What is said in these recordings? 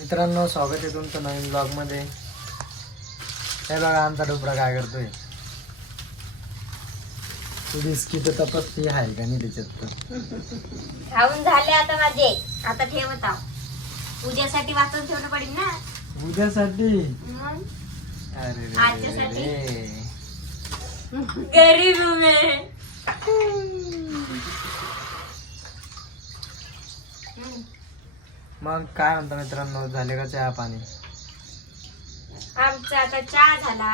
मित्रांनो स्वागत आहे तुमचं नवीन ब्लॉगमध्ये हे बघा आमचा डोबरा काय करतोय. तू बिस्किट तपासती आहे का नाही त्याच्यात तर? खाऊन झाले आता माझे. आता ठेवत आहो. उद्यासाठी वाचून ठेवणं पडेल ना? उद्यासाठी मग? अरे रे रे आजच्यासाठी? रे. गरीब मैं. मग काय म्हणता मित्रांनो झाले का चहा पाणी? आमचा आता चहा झाला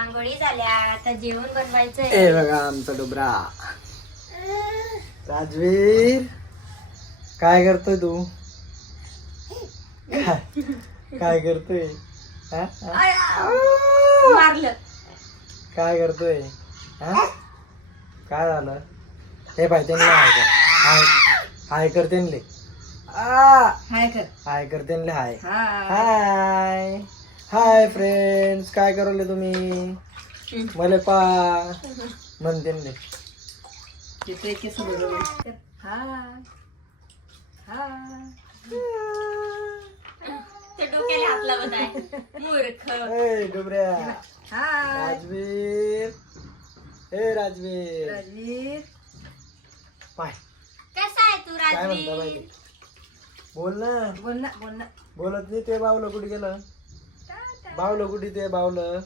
आंघोळी झाल्या आता जेवण बनवायचंय. ए बघा आमचा डोबरा. राजवीर काय करतोय तू? काय काय करतोय? हा? हा? मारलं. काय करतोय? हा? काय झालं? हे पाहिजे त्यांना. हाय कर. हाय हाय कर त्यांले आ, हाय. कर हाय. हाय. हाय हाय हाय फ्रेंड्स काय करवले तुम्ही? मला पा म्हणते डोक्याला हात लावत आहे. मूर्ख. ए डुबऱ्या. राजवीर. ए राजवीर. पाय. कसा आहे तू काय म्हणता राजवीर? बोल ना. बोल ना बोल ना. बोलत नाही ते बावलं कुठे गेलं? बावलं कुठे ते बावलं?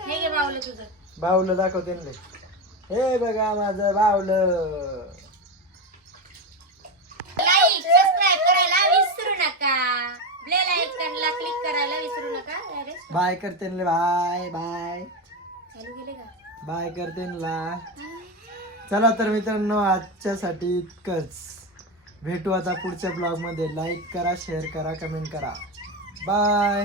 हे घे बावलं तुझं. बावलं दाखवते ना हे बघा माझं बावलं. लाईक सबस्क्राईब करायला विसरू नका. बेल आयकॉनला क्लिक करायला विसरू नका. अरे बाय करते ना बाय बाय चालू गेले का? बाय करते ना. चला तर मित्रांनो आजच्यासाठी इतकंच. भेटू आता पुढच्या ब्लॉगमध्ये. लाईक करा शेअर करा कमेंट करा. बाय